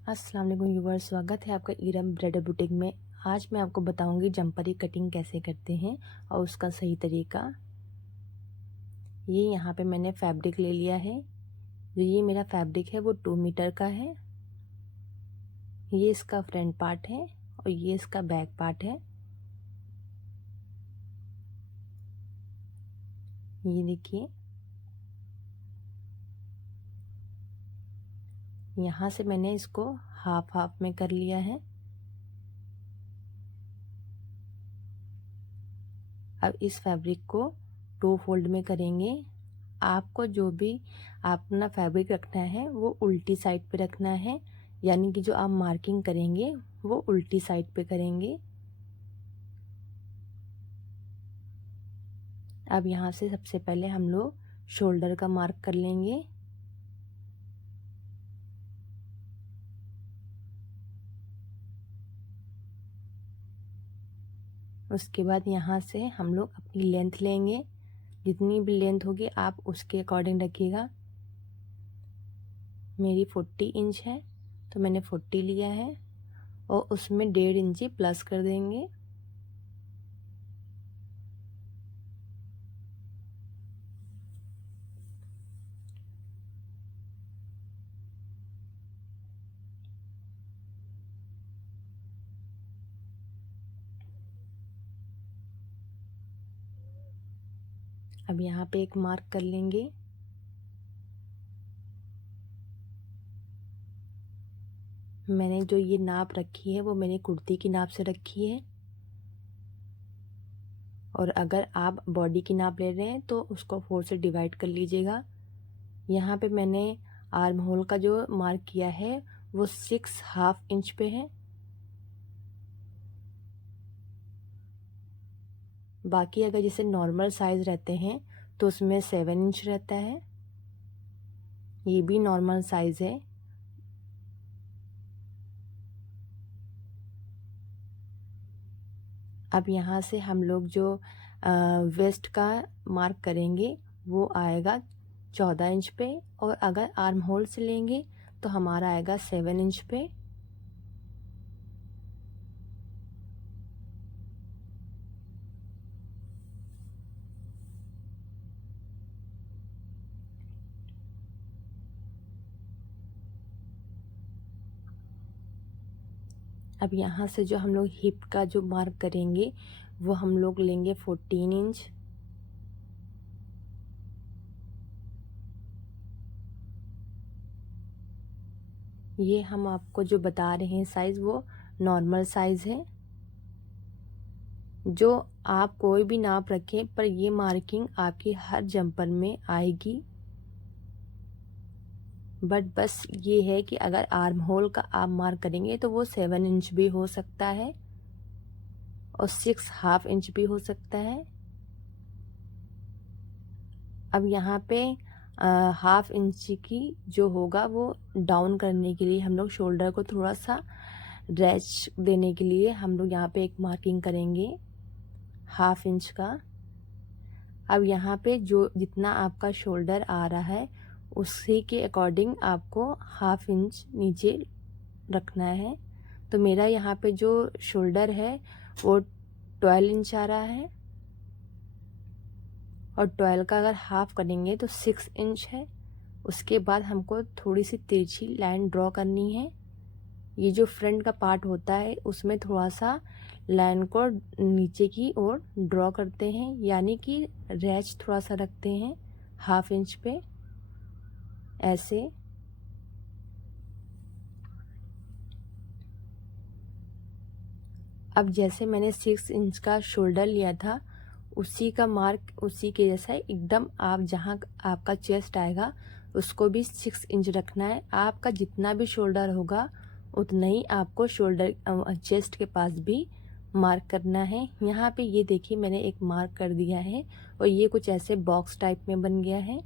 अस्सलाम वालेकुम व्यूअर्स, स्वागत है आपका इरम ब्राइडल बुटीक में। आज मैं आपको बताऊंगी जम्पर की कटिंग कैसे करते हैं और उसका सही तरीका। ये यहाँ पे मैंने फैब्रिक ले लिया है। जो ये मेरा फैब्रिक है वो 2 मीटर का है। ये इसका फ्रंट पार्ट है और ये इसका बैक पार्ट है। ये देखिए, यहाँ से मैंने इसको हाफ हाफ में कर लिया है। अब इस फैब्रिक को 2 फोल्ड में करेंगे। आपको जो भी अपना फैब्रिक रखना है वो उल्टी साइड पे रखना है, यानी कि जो आप मार्किंग करेंगे वो उल्टी साइड पे करेंगे। अब यहाँ से सबसे पहले हम लोग शोल्डर का मार्क कर लेंगे। उसके बाद यहाँ से हम लोग अपनी लेंथ लेंगे। जितनी भी लेंथ होगी आप उसके अकॉर्डिंग रखिएगा। मेरी 40 इंच है तो मैंने 40 लिया है और उसमें 1.5 इंची प्लस कर देंगे। अब यहाँ पे एक मार्क कर लेंगे। मैंने जो ये नाप रखी है वो मैंने कुर्ती की नाप से रखी है, और अगर आप बॉडी की नाप ले रहे हैं तो उसको 4 से डिवाइड कर लीजिएगा। यहाँ पे मैंने आर्म होल का जो मार्क किया है वो 6.5 इंच पे है। बाकी अगर जैसे नॉर्मल साइज रहते हैं तो उसमें 7 इंच रहता है। ये भी नॉर्मल साइज है। अब यहाँ से हम लोग जो वेस्ट का मार्क करेंगे वो आएगा 14 इंच पे, और अगर आर्म होल से लेंगे तो हमारा आएगा 7 इंच पे। अब यहाँ से जो हम लोग हिप का जो मार्क करेंगे वो हम लोग लेंगे 14 इंच। ये हम आपको जो बता रहे हैं साइज वो नॉर्मल साइज है। जो आप कोई भी नाप रखें पर ये मार्किंग आपकी हर जंपर में आएगी। बट बस ये है कि अगर आर्म होल का आप मार्क करेंगे तो वो 7 इंच भी हो सकता है और 6.5 इंच भी हो सकता है। अब यहाँ पे 1/2 इंच की जो होगा वो डाउन करने के लिए हम लोग शोल्डर को थोड़ा सा रैच देने के लिए हम लोग यहाँ पे एक मार्किंग करेंगे 1/2 इंच का। अब यहाँ पे जो जितना आपका शोल्डर आ रहा है उसी के अकॉर्डिंग आपको 1/2 इंच नीचे रखना है। तो मेरा यहाँ पे जो शोल्डर है वो 12 इंच आ रहा है, और 12 का अगर हाफ करेंगे तो 6 इंच है। उसके बाद हमको थोड़ी सी तिरछी लाइन ड्रॉ करनी है। ये जो फ्रंट का पार्ट होता है उसमें थोड़ा सा लाइन को नीचे की ओर ड्रॉ करते हैं, यानी कि रैच थोड़ा सा रखते हैं 1/2 इंच पे ऐसे। अब जैसे मैंने 6 इंच का शोल्डर लिया था उसी का मार्क उसी के जैसा एकदम आप जहाँ आपका चेस्ट आएगा उसको भी 6 इंच रखना है। आपका जितना भी शोल्डर होगा उतना ही आपको शोल्डर चेस्ट के पास भी मार्क करना है। यहाँ पे ये देखिए मैंने एक मार्क कर दिया है और ये कुछ ऐसे बॉक्स टाइप में बन गया है।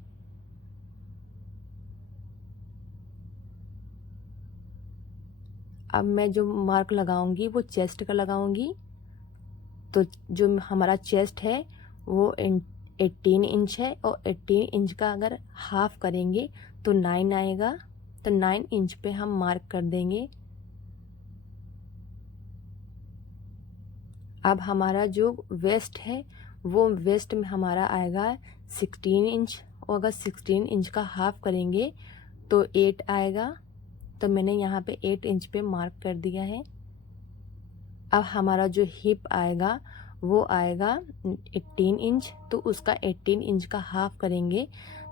अब मैं जो मार्क लगाऊंगी वो चेस्ट का लगाऊंगी। तो जो हमारा चेस्ट है वो 18 इंच है, और 18 इंच का अगर हाफ करेंगे तो 9 आएगा। तो 9 इंच पे हम मार्क कर देंगे। अब हमारा जो वेस्ट है वो वेस्ट में हमारा आएगा 16 इंच, और अगर 16 इंच का हाफ करेंगे तो 8 आएगा। तो मैंने यहाँ पे 8 इंच पे मार्क कर दिया है। अब हमारा जो हिप आएगा वो आएगा 18 इंच, तो उसका 18 इंच का हाफ करेंगे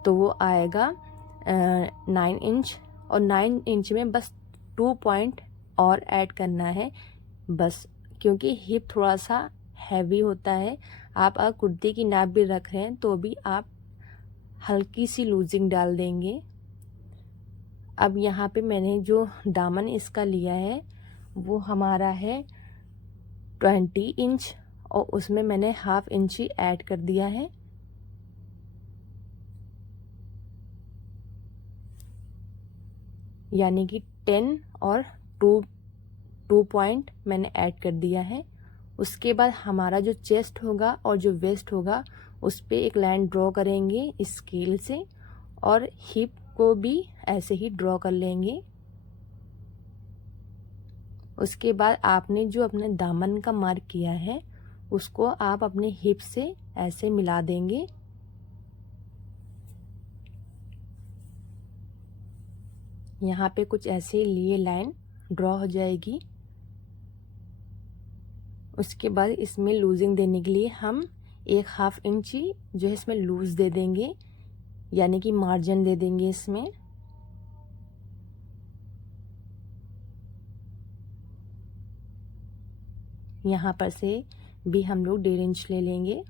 तो वो आएगा 9 इंच, और 9 इंच में बस 2 पॉइंट और ऐड करना है बस, क्योंकि हिप थोड़ा सा हैवी होता है। आप अगर कुर्ती की नाप भी रख रहे हैं तो भी आप हल्की सी लूजिंग डाल देंगे। अब यहाँ पे मैंने जो दामन इसका लिया है वो हमारा है 20 इंच, और उसमें मैंने हाफ इंच ही ऐड कर दिया है। यानी कि 10 और 2 पॉइंट मैंने ऐड कर दिया है। उसके बाद हमारा जो चेस्ट होगा और जो वेस्ट होगा उस पे एक लाइन ड्रॉ करेंगे स्केल से, और हिप को भी ऐसे ही ड्रॉ कर लेंगे। उसके बाद आपने जो अपने दामन का मार्क किया है उसको आप अपने हिप से ऐसे मिला देंगे। यहाँ पे कुछ ऐसे लिए लाइन ड्रॉ हो जाएगी। उसके बाद इसमें लूजिंग देने के लिए हम एक हाफ इंच जो है इसमें लूज दे देंगे, यानी कि मार्जिन दे देंगे इसमें। यहाँ पर से भी हम लोग 1.5 इंच ले लेंगे।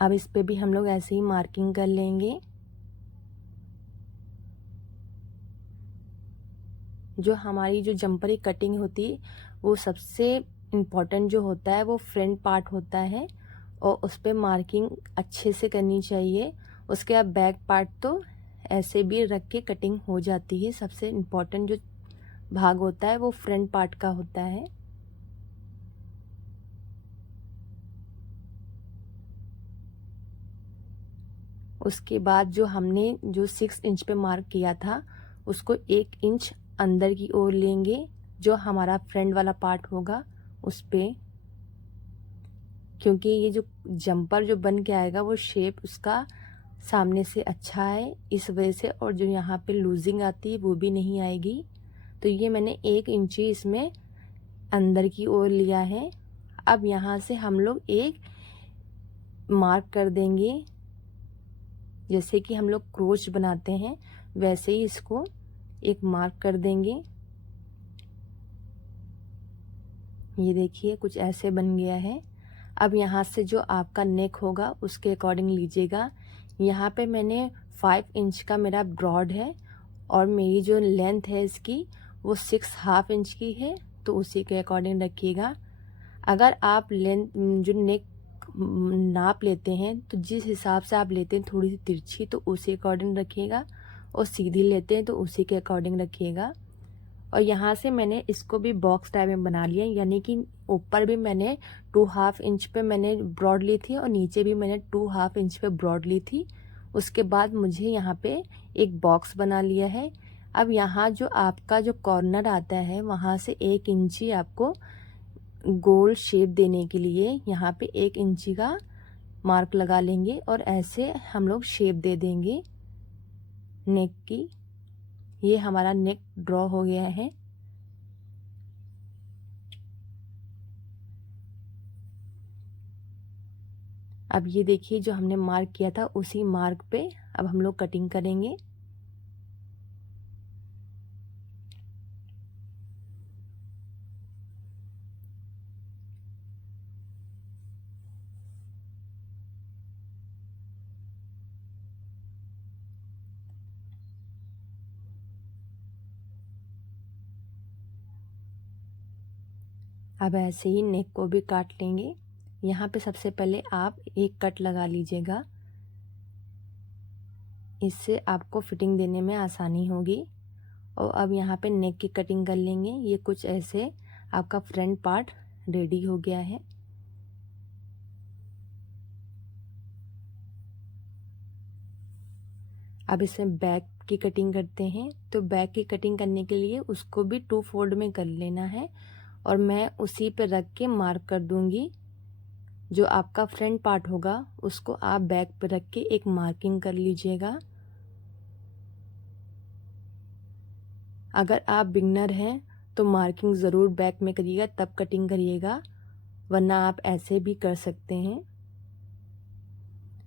अब इस पे भी हम लोग ऐसे ही मार्किंग कर लेंगे। जो हमारी जो जंपर की कटिंग होती है वो सबसे इम्पोर्टेंट जो होता है वो फ्रंट पार्ट होता है, और उस पर मार्किंग अच्छे से करनी चाहिए। उसके बाद बैक पार्ट तो ऐसे भी रख के कटिंग हो जाती है। सबसे इम्पोर्टेंट जो भाग होता है वो फ्रंट पार्ट का होता है। उसके बाद जो हमने जो 6 इंच पे मार्क किया था उसको 1 इंच अंदर की ओर लेंगे, जो हमारा फ्रंट वाला पार्ट होगा उस पे, क्योंकि ये जो जंपर जो बन के आएगा वो शेप उसका सामने से अच्छा है इस वजह से, और जो यहाँ पे लूजिंग आती है वो भी नहीं आएगी। तो ये मैंने 1 इंची इसमें अंदर की ओर लिया है। अब यहाँ से हम लोग एक मार्क कर देंगे, जैसे कि हम लोग क्रोच बनाते हैं वैसे ही इसको एक मार्क कर देंगे। ये देखिए कुछ ऐसे बन गया है। अब यहाँ से जो आपका नेक होगा उसके अकॉर्डिंग लीजिएगा। यहाँ पे मैंने 5 इंच का मेरा ब्रॉड है, और मेरी जो लेंथ है इसकी वो 6.5 इंच की है, तो उसी के अकॉर्डिंग रखिएगा। अगर आप लेंथ जो नेक नाप लेते हैं तो जिस हिसाब से आप लेते हैं थोड़ी सी तिरछी तो उसी अकॉर्डिंग रखिएगा, और सीधी लेते हैं तो उसी के अकॉर्डिंग रखिएगा। और यहाँ से मैंने इसको भी बॉक्स टाइप में बना लिया, यानी कि ऊपर भी मैंने 2.5 इंच पे मैंने ब्रॉड ली थी और नीचे भी मैंने 2.5 इंच पे ब्रॉड ली थी। उसके बाद मुझे यहाँ पे एक बॉक्स बना लिया है। अब यहाँ जो आपका जो कॉर्नर आता है वहाँ से 1 इंची आपको गोल शेप देने के लिए यहाँ पे 1 इंची का मार्क लगा लेंगे, और ऐसे हम लोग शेप दे देंगे नेक की। ये हमारा नेक ड्रॉ हो गया है। अब ये देखिए जो हमने मार्क किया था उसी मार्क पे अब हम लोग कटिंग करेंगे। अब ऐसे ही नेक को भी काट लेंगे। यहाँ पे सबसे पहले आप एक कट लगा लीजिएगा, इससे आपको फिटिंग देने में आसानी होगी। और अब यहाँ पे नेक की कटिंग कर लेंगे। ये कुछ ऐसे आपका फ्रंट पार्ट रेडी हो गया है। अब इसमें बैक की कटिंग करते हैं। तो बैक की कटिंग करने के लिए उसको भी 2 फोल्ड में कर लेना है और मैं उसी पे रख के मार्क कर दूंगी। जो आपका फ्रंट पार्ट होगा उसको आप बैक पे रख के एक मार्किंग कर लीजिएगा। अगर आप बिगनर हैं तो मार्किंग ज़रूर बैक में करिएगा, तब कटिंग करिएगा, वरना आप ऐसे भी कर सकते हैं।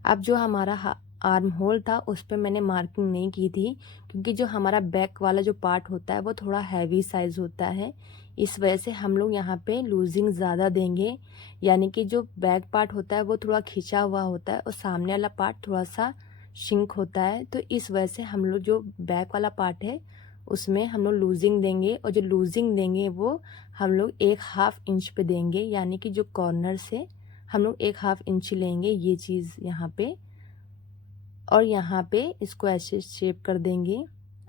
अब जो हमारा आर्म होल था उस पर मैंने मार्किंग नहीं की थी, क्योंकि जो हमारा बैक वाला जो पार्ट होता है वो थोड़ा हैवी साइज़ होता है। इस वजह से हम लोग यहाँ पे लूजिंग ज़्यादा देंगे, यानी कि जो बैक पार्ट होता है वो थोड़ा खिंचा हुआ होता है और सामने वाला पार्ट थोड़ा सा शिंक होता है। तो इस वजह से हम लोग जो बैक वाला पार्ट है उसमें हम लोग लूजिंग देंगे, और जो लूजिंग देंगे वो हम लोग 1/2 इंच पे देंगे, यानी कि जो कॉर्नर से हम लोग 1/2 इंच लेंगे ये चीज़ यहाँ पे, और यहाँ पे इसको ऐसे शेप कर देंगे।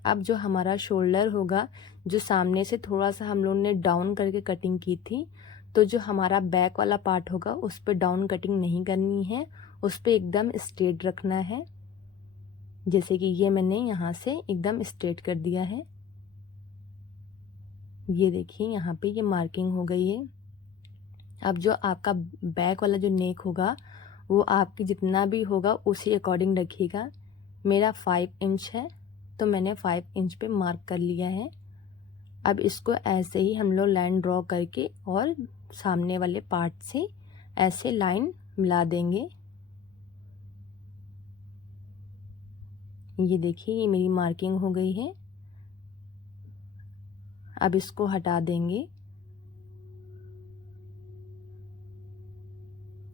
अब जो हमारा शोल्डर होगा, जो सामने से थोड़ा सा हम लोग ने डाउन करके कटिंग की थी, तो जो हमारा बैक वाला पार्ट होगा उस पर डाउन कटिंग नहीं करनी है, उस पर एकदम स्ट्रेट रखना है। जैसे कि ये मैंने यहाँ से एकदम स्ट्रेट कर दिया है। ये देखिए यहाँ पे ये मार्किंग हो गई है। अब जो आपका बैक वाला जो नेक होगा वो आपकी जितना भी होगा उसी अकॉर्डिंग रखिएगा। मेरा 5 इंच है तो मैंने 5 इंच पे मार्क कर लिया है। अब इसको ऐसे ही हम लोग लाइन ड्रॉ करके और सामने वाले पार्ट से ऐसे लाइन मिला देंगे। ये देखिए ये मेरी मार्किंग हो गई है। अब इसको हटा देंगे।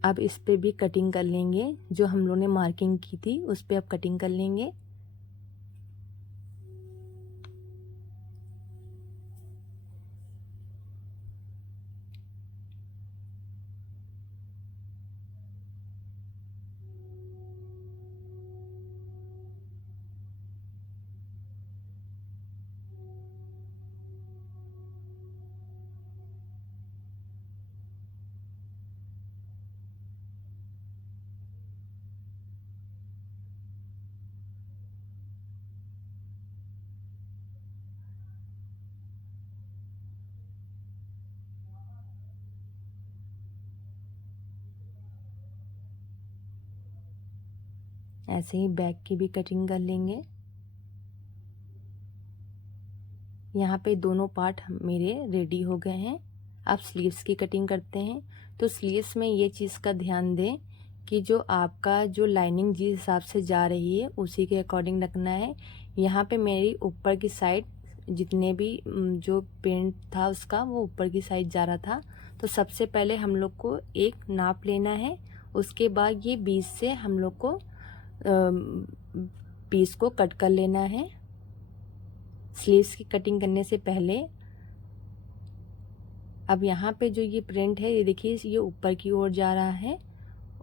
अब इस पे भी कटिंग कर लेंगे, जो हम लोगों ने मार्किंग की थी उस पे अब कटिंग कर लेंगे। ऐसे ही बैक की भी कटिंग कर लेंगे। यहाँ पे दोनों पार्ट मेरे रेडी हो गए हैं। अब स्लीव्स की कटिंग करते हैं। तो स्लीव्स में ये चीज़ का ध्यान दें कि जो आपका जो लाइनिंग जिस हिसाब से जा रही है उसी के अकॉर्डिंग रखना है। यहाँ पे मेरी ऊपर की साइड जितने भी जो पेंट था उसका वो ऊपर की साइड जा रहा था। तो सबसे पहले हम लोग को एक नाप लेना है, उसके बाद ये बीच से हम लोग को पीस को कट कर लेना है। स्लीव्स की कटिंग करने से पहले अब यहाँ पे जो ये प्रिंट है ये देखिए ये ऊपर की ओर जा रहा है,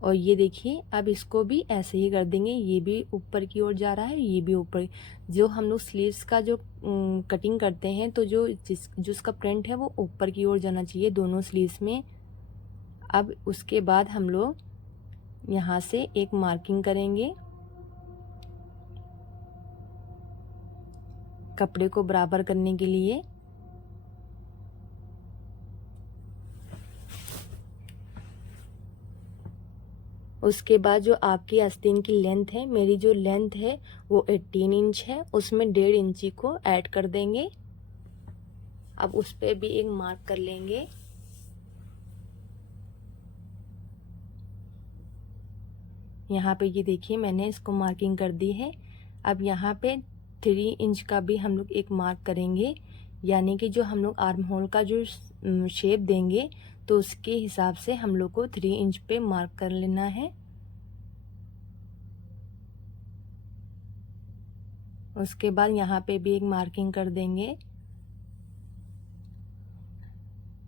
और ये देखिए अब इसको भी ऐसे ही कर देंगे। ये भी ऊपर की ओर जा रहा है, ये भी ऊपर। जो हम लोग स्लीव्स का जो कटिंग करते हैं तो जो जिसका प्रिंट है वो ऊपर की ओर जाना चाहिए दोनों स्लीव्स में। अब उसके बाद हम लोग यहाँ से एक मार्किंग करेंगे, कपड़े को बराबर करने के लिए। उसके बाद जो आपकी आस्तीन की लेंथ है, मेरी जो लेंथ है वो 18 इंच है, उसमें 1.5 इंची को ऐड कर देंगे। अब उस पे भी एक मार्क कर लेंगे। यहाँ पे ये देखिए मैंने इसको मार्किंग कर दी है। अब यहाँ पे 3 इंच का भी हम लोग एक मार्क करेंगे, यानी कि जो हम लोग आर्म होल का जो शेप देंगे तो उसके हिसाब से हम लोग को 3 इंच पे मार्क कर लेना है। उसके बाद यहाँ पे भी एक मार्किंग कर देंगे।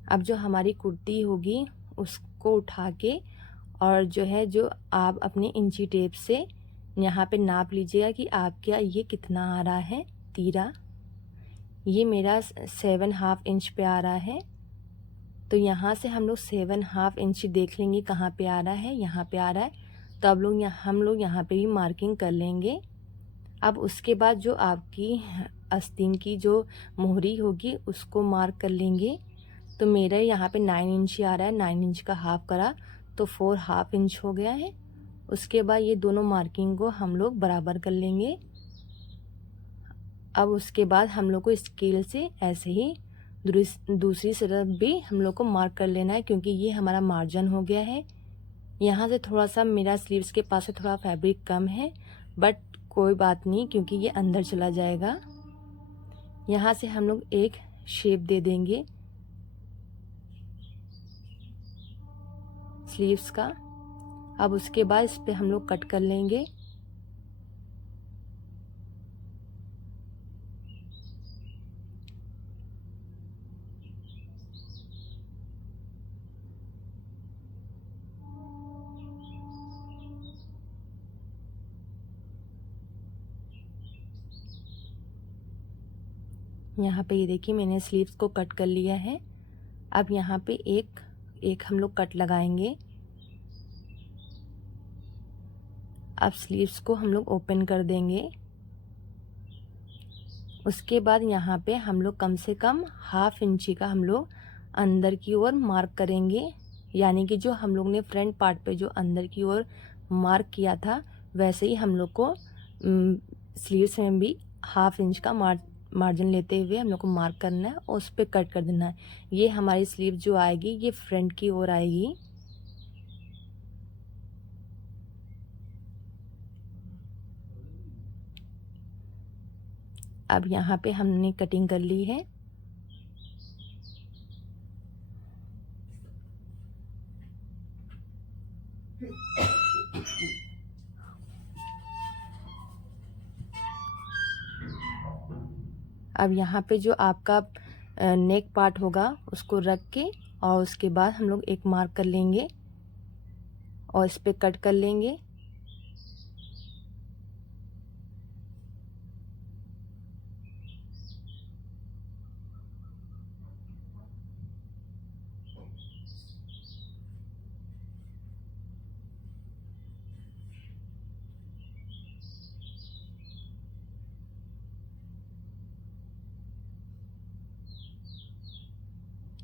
अब जो हमारी कुर्ती होगी उसको उठा के और जो है जो आप अपने इंची टेप से यहाँ पे नाप लीजिएगा कि आपका ये कितना आ रहा है तीरा। ये मेरा 7.5 इंच पे आ रहा है। तो यहाँ से हम लोग 7.5 इंच देख लेंगे कहाँ पे आ रहा है, यहाँ पे आ रहा है। तो अब हम लोग यहाँ पे भी मार्किंग कर लेंगे। अब उसके बाद जो आपकी आस्तीन की जो मोहरी होगी उसको मार्क कर लेंगे। तो मेरा यहाँ पे 9 इंच आ रहा है, 9 इंच का हाफ करा तो 4 हाफ इंच हो गया है। उसके बाद ये दोनों मार्किंग को हम लोग बराबर कर लेंगे। अब उसके बाद हम लोग को स्केल से ऐसे ही दूसरी तरफ भी हम लोग को मार्क कर लेना है, क्योंकि ये हमारा मार्जिन हो गया है। यहाँ से थोड़ा सा मेरा स्लीव्स के पास से थोड़ा फैब्रिक कम है, बट कोई बात नहीं क्योंकि ये अंदर चला जाएगा। यहाँ से हम लोग एक शेप दे देंगे स्लीव्स का। अब उसके बाद इस पे हम लोग कट कर लेंगे। यहाँ पे ये देखिए मैंने स्लीव्स को कट कर लिया है। अब यहाँ पे एक हम लोग कट लगाएंगे। अब स्लीव्स को हम लोग ओपन कर देंगे। उसके बाद यहाँ पे हम लोग कम से कम हाफ इंची का हम लोग अंदर की ओर मार्क करेंगे, यानी कि जो हम लोग ने फ्रंट पार्ट पे जो अंदर की ओर मार्क किया था वैसे ही हम लोग को स्लीव्स में भी हाफ इंच का मार्जिन लेते हुए हम लोग को मार्क करना है और उस पर कट कर देना है। ये हमारी स्लीव जो आएगी ये फ्रंट की ओर आएगी। अब यहाँ पे हमने कटिंग कर ली है। अब यहाँ पे जो आपका नेक पार्ट होगा उसको रख के और उसके बाद हम लोग एक मार्क कर लेंगे और इस पे कट कर लेंगे।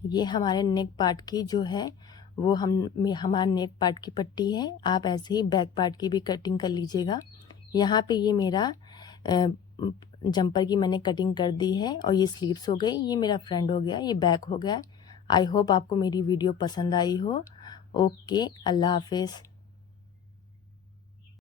ये हमारे नेक पार्ट की जो है वो हमारा नेक पार्ट की पट्टी है। आप ऐसे ही बैक पार्ट की भी कटिंग कर लीजिएगा। यहाँ पे ये मेरा जंपर की मैंने कटिंग कर दी है और ये स्लीव्स हो गई, ये मेरा फ्रंट हो गया, ये बैक हो गया। आई होप आपको मेरी वीडियो पसंद आई हो। ओके, अल्लाह हाफिज़।